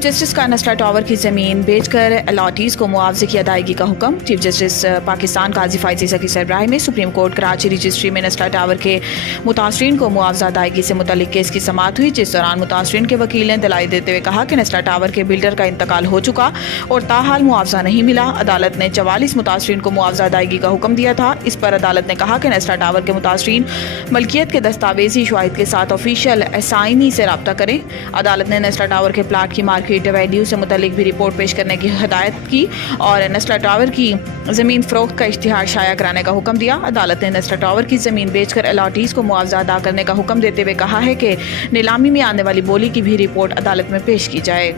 Chief justice کا نسلا tower کی زمین بیچ کر الاٹیز کو معاوضے کی ادائیگی کا حکم۔ چیف جسٹس پاکستان قاضی فائز عیسی کی سربراہی میں سپریم کورٹ کراچی رجسٹری میں نسلا ٹاور کے متاثرین کو معاوضہ ادائیگی سے متعلق کیس کی سماعت ہوئی، جس دوران متاثرین کے وکیل نے دلائل دیتے ہوئے کہا کہ نسلا ٹاور کے بلڈر کا انتقال ہو چکا اور تاحال معاوضہ نہیں ملا۔ عدالت نے 44 متاثرین کو معاوضہ ادائیگی کا حکم دیا تھا۔ اس پر عدالت نے کہا کہ نسلا ٹاور کے متاثرین ملکیت کے دستاویزی شواہد کے ساتھ آفیشیل اسائنی سے رابطہ کریں۔ عدالت نے نسلا ٹاور کے پلاٹ کی مارکیٹ ویلیو سے متعلق بھی رپورٹ پیش کرنے کی ہدایت کی اور نسلا ٹاور کی زمین فروخت کا اشتہار شائع کرانے کا حکم دیا۔ عدالت نے نسلا ٹاور کی زمین بیچ کر الاٹیز کو معاوضہ ادا کرنے کا حکم دیتے ہوئے کہا ہے کہ نیلامی میں آنے والی بولی کی بھی رپورٹ عدالت میں پیش کی جائے۔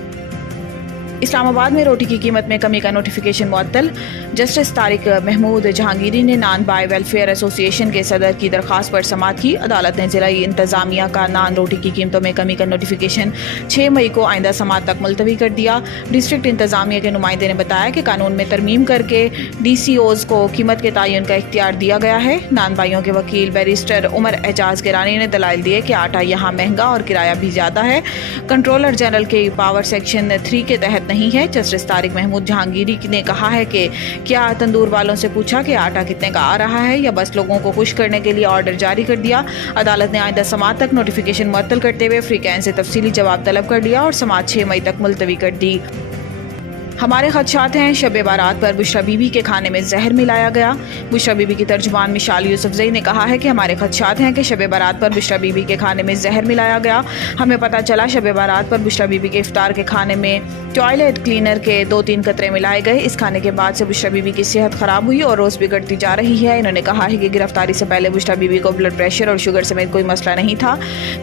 اسلام آباد میں روٹی کی قیمت میں کمی کا نوٹیفیکیشن معطل۔ جسٹس طارق محمود جہانگیری نے نان بائی ویلفیئر ایسوسی ایشن کے صدر کی درخواست پر سماعت کی۔ عدالت نے ضلعی انتظامیہ کا نان روٹی کی قیمتوں میں کمی کا نوٹیفیکیشن 6 مئی کو آئندہ سماعت تک ملتوی کر دیا۔ ڈسٹرکٹ انتظامیہ کے نمائندے نے بتایا کہ قانون میں ترمیم کر کے ڈی سی اوز کو قیمت کے تعین کا اختیار دیا گیا ہے۔ نان بھائیوں کے وکیل بیرسٹر عمر اعجاز گرانی نے دلائل دیے کہ آٹا یہاں مہنگا اور کرایہ بھی زیادہ ہے، کنٹرولر جنرل کے پاور سیکشن 3 کے تحت نہیں ہے۔ جسٹس طارق محمود جہانگیری نے کہا ہے کہ کیا تندور والوں سے پوچھا کہ آٹا کتنے کا آ رہا ہے یا بس لوگوں کو خوش کرنے کے لیے آرڈر جاری کر دیا۔ عدالت نے آئندہ سماعت تک نوٹیفیکیشن معطل کرتے ہوئے فریقین سے تفصیلی جواب طلب کر لیا اور سماعت 6 مئی تک ملتوی کر دی۔ ہمارے خدشات ہیں، شب بارات پر بشرا بی بی کے کھانے میں زہر ملایا گیا۔ بشرا بی بی کی ترجمان مشال یوسفزئی نے کہا ہے کہ ہمارے خدشات ہیں کہ شب بارات پر بشرا بی بی کے کھانے میں زہر ملایا گیا۔ ہمیں پتہ چلا شب بارات پر بشرا بی بی کے افطار کے کھانے میں ٹوائلٹ کلینر کے 2-3 قطرے ملائے گئے۔ اس کھانے کے بعد سے بشرا بی بی کی صحت خراب ہوئی اور روز بگڑتی جا رہی ہے۔ انہوں نے کہا ہے کہ گرفتاری سے پہلے بشرا بی بی کو بلڈ پریشر اور شوگر سمیت کوئی مسئلہ نہیں تھا۔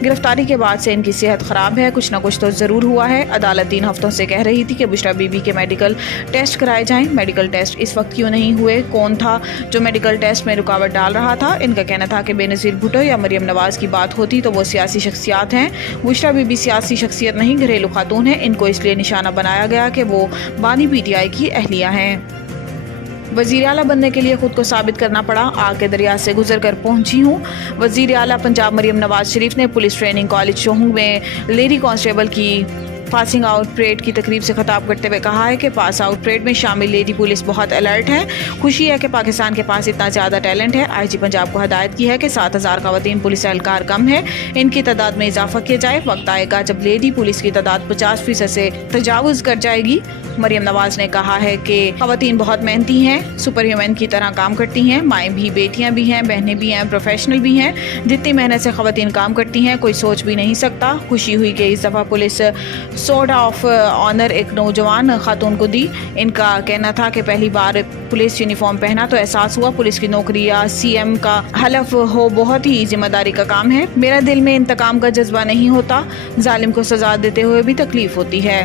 گرفتاری کے بعد سے ان کی صحت خراب ہے، کچھ نہ کچھ تو ضرور ہوا ہے۔ عدالت 3 ہفتوں سے کہہ رہی تھی کہ بشرا بی بی کے میڈیکل ٹیسٹ کرائے جائیں۔ میڈیکل ٹیسٹ اس وقت کیوں نہیں ہوئے؟ کون تھا جو میڈیکل ٹیسٹ میں رکاوٹ ڈال رہا تھا؟ ان کا کہنا تھا کہ بے نظیر بھٹو یا مریم نواز کی بات ہوتی تو وہ سیاسی شخصیات ہیں۔ بشرا بی بی سیاسی شخصیت نہیں، گھریلو خاتون ہیں۔ ان کو اس لیے نشانہ بنایا گیا کہ وہ بانی پی ٹی آئی کی اہلیہ ہیں۔ وزیر اعلیٰ بننے کے لیے خود کو ثابت کرنا پڑا، آگ کے دریا سے گزر کر پہنچی ہوں۔ وزیر اعلیٰ پنجاب مریم نواز شریف نے پولیس ٹریننگ کالج شوہنگ میں لیڈی کانسٹیبل کی پاسنگ آؤٹ پریڈ کی تقریب سے خطاب کرتے ہوئے کہا ہے کہ پاس آؤٹ پریڈ میں شامل لیڈی پولیس بہت الرٹ ہے۔ خوشی ہے کہ پاکستان کے پاس اتنا زیادہ ٹیلنٹ ہے۔ آئی جی پنجاب کو ہدایت کی ہے کہ 7000 خواتین پولیس اہلکار کم ہے، ان کی تعداد میں اضافہ کیا جائے۔ وقت آئے گا جب لیڈی پولیس کی تعداد 50% سے تجاوز کر جائے گی۔ مریم نواز نے کہا ہے کہ خواتین بہت محنتی ہیں، سپر ہیومن کی طرح کام کرتی ہیں، مائیں بھی، بیٹیاں بھی ہیں، بہنیں بھی ہیں، پروفیشنل بھی ہیں۔ جتنی محنت سے خواتین کام کرتی ہیں کوئی سوچ بھی نہیں سکتا۔ خوشی ہوئی کہ اس دفعہ پولیس سورڈ آف آنر ایک نوجوان خاتون کو دی۔ ان کا کہنا تھا کہ پہلی بار پولیس یونیفارم پہنا تو احساس ہوا پولیس کی نوکری یا سی ایم کا حلف ہو بہت ہی ذمہ داری کا کام ہے۔ میرا دل میں انتقام کا جذبہ نہیں ہوتا، ظالم کو سزا دیتے ہوئے بھی تکلیف ہوتی ہے۔